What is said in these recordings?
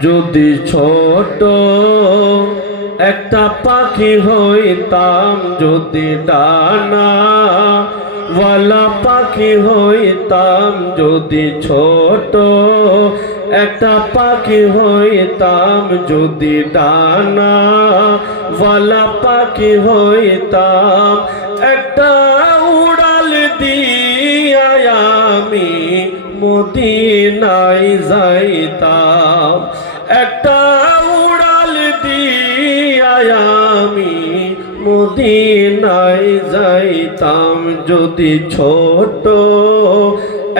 যদি ছোট একটা পাখি হইতাম, যদি ডানা ওয়ালা পাখি হইতাম, যদি ছোট একটা পাখি হইতাম, যদি ডানা ওয়ালা পাখি হইতাম, একটা উড়াল দিয়া আমি মদিনায় যাইতাম, একটা উড়াল দিয়া আমি মদিনায় যাইতাম। যদি ছোট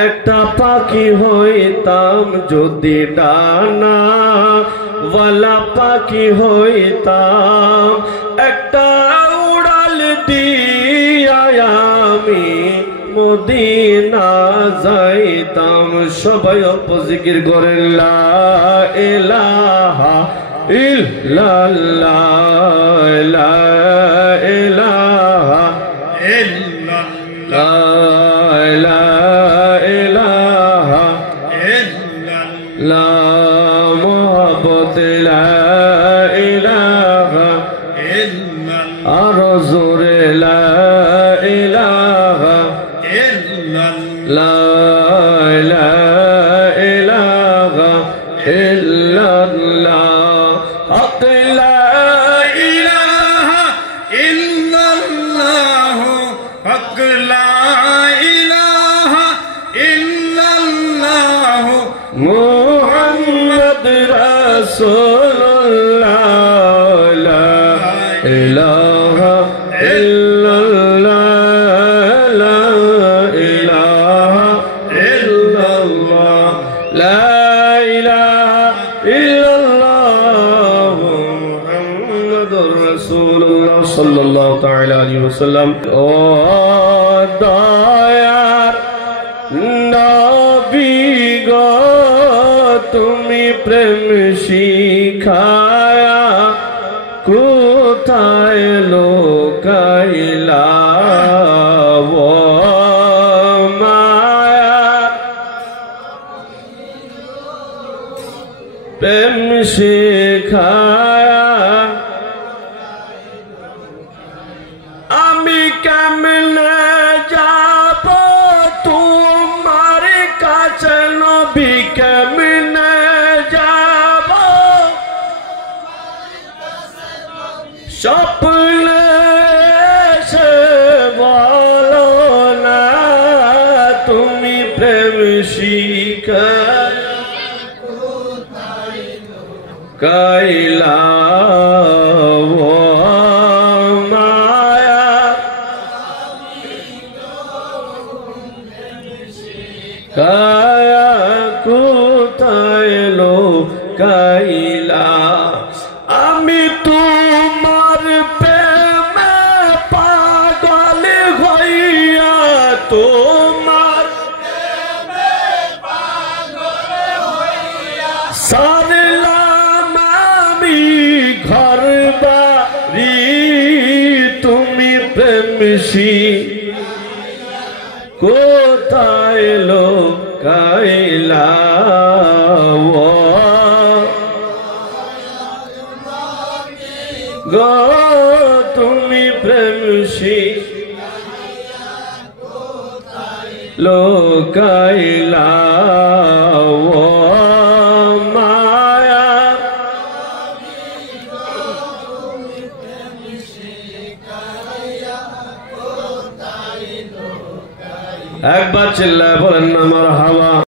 একটা পাখি হইতাম, যদি ডানা ওয়ালা পাখি হইতাম, একটা উড়াল দিয়া আমি মদিনা যাইতাম। সবাই অপজিকির করেন লা ইলাহা ইল্লাল্লাহ, লা ইলাহা ইল্লাল্লাহ, লা ইলাহা ইল্লাল্লাহ, মুহাব্বত লা ইলাহা ইল্লাল্লাহ, আর জোরে লা ইলাহা লা ইলাহা ইল্লাল্লাহ, হক লা ইলাহা ইল্লাল্লাহ, হক লা ইলাহা ইল্লাল্লাহ, মুহাম্মদ রাসূলুল্লাহ, লা ইলাহা ইল্লাল্লাহ, لا إله إلا الله محمد رسول الله صلى الله تعالى عليه وسلم। ও দয়ার নবী গো, তুমি প্রেম শিখায়া কোথায় লোকাইলা, প্রেম শিখায়া আমি কেমনে যাব তোমার কাছে, নবী কেমনে যাব, স্বপ্নে সে বলো না তুমি প্রেম শিখা কাইলা, ও মায়া কায়া কোথায় লো কাইলা, আমি তোমার প্রেমে পাগল হইয়া, তোমার সারলাম আমি ঘর বাড়ি, তুমি প্রেম কোথায় লোকাইলা, গো তুমি প্রেম লোকাইলা, ও মায়া একবার চিল্লায় বলেন না মারহাবা।